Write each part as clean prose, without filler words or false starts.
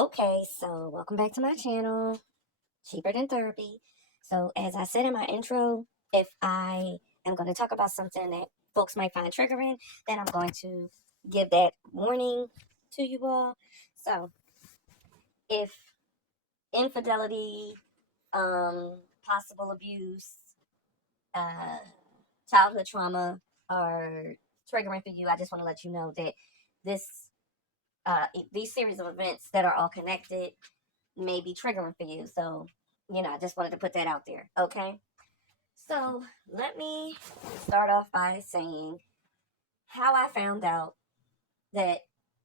Okay, so welcome back to my channel, Cheaper Than Therapy. So, as I said in my intro, if I am going to talk about something that folks might find triggering, then I'm going to give that warning to you all. So, if infidelity, possible abuse, uh, childhood trauma are triggering for you, I just want to let you know that this these series of events that are all connected may be triggering for you. So, I just wanted to put that out there. Okay. So, let me start off by saying how I found out that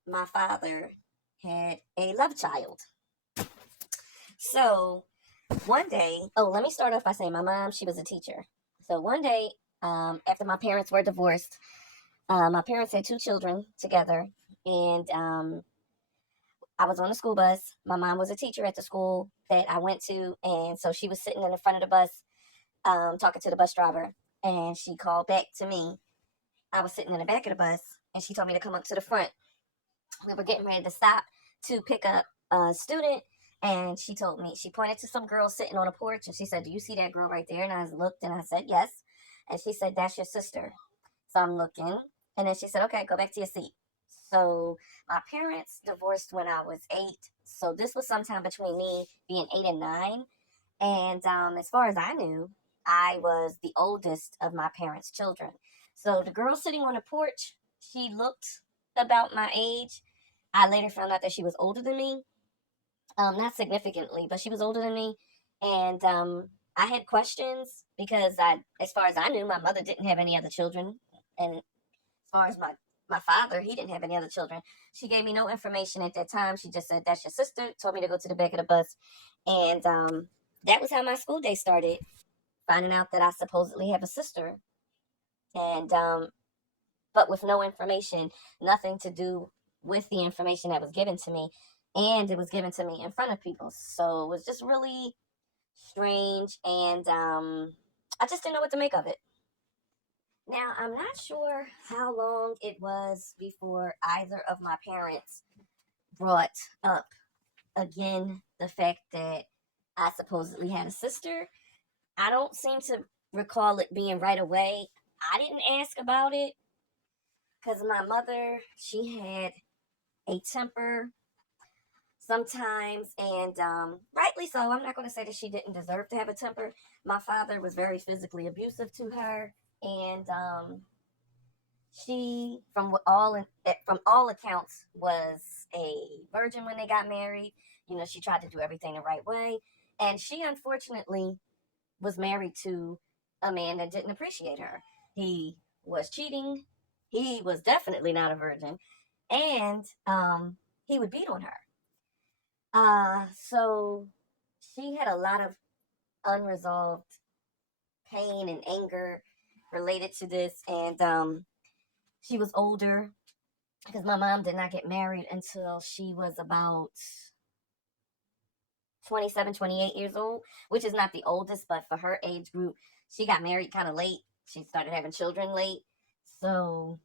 my father had a love child. So, one day, let me start off by saying my mom, she was a teacher. So, one day, after my parents were divorced, my parents had two children together, and I was on the school bus. My mom was a teacher at the school that I went to, and so she was sitting in the front of the bus, talking to the bus driver, and she called back to me. I was sitting in the back of the bus, and she told me to come up to the front. We were getting ready to stop to pick up a student, and she pointed to some girl sitting on a porch, and she said, "Do you see that girl right there?" And I looked, and I said, "Yes." And she said, "That's your sister." So I'm looking, and then she said, "Okay, go back to your seat." So my parents divorced when I was 8. So this was sometime between me being 8 and 9. And as far as I knew, I was the oldest of my parents' children. So the girl sitting on the porch, she looked about my age. I later found out that she was older than me, not significantly, but she was older than me. And I had questions because as far as I knew, my mother didn't have any other children, and as far as my father, he didn't have any other children. She gave me no information at that time. She just said, "That's your sister." Told me to go to the back of the bus, and that was how my school day started. Finding out that I supposedly have a sister, and but with no information, nothing to do with the information that was given to me, and it was given to me in front of people. So it was just really strange, and I just didn't know what to make of it. Now, I'm not sure how long it was before either of my parents brought up again the fact that I supposedly had a sister. I don't seem to recall it being right away. I didn't ask about it because my mother, she had a temper sometimes, and rightly so. I'm not going to say that she didn't deserve to have a temper. My father was very physically abusive to her, and she, from all accounts, was a virgin when they got married. She tried to do everything the right way, and she unfortunately was married to a man that didn't appreciate her. He was cheating. He was definitely not a virgin, and he would beat on her. So she had a lot of unresolved pain and anger related to this, and she was older because my mom did not get married until she was about 27, 28 years old, which is not the oldest, but for her age group, she got married kind of late. She started having children late. So,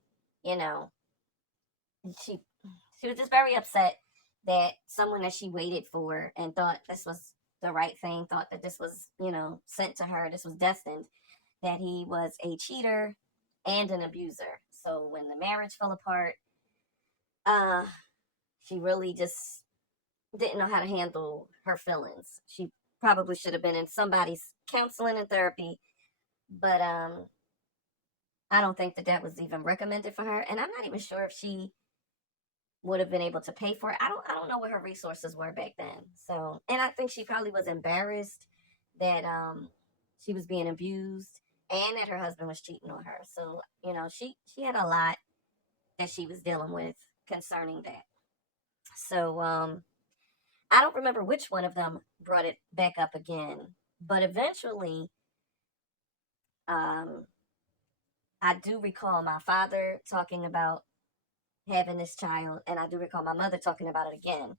you know, she she was just very upset that someone that she waited for and thought this was the right thing, thought that this was, sent to her, this was destined, that he was a cheater and an abuser. So when the marriage fell apart, uh she really just didn't know how to handle her feelings. She probably should have been in somebody's counseling and therapy, but I don't think that that was even recommended for her, and I'm not even sure if she would have been able to pay for it. I don't know what her resources were back then. So, and I think she probably was embarrassed that she was being abused and that her husband was cheating on her. So, she had a lot that she was dealing with concerning that. So, I don't remember which one of them brought it back up again, but eventually, um, I do recall my father talking about having this child, and I do recall my mother talking about it again.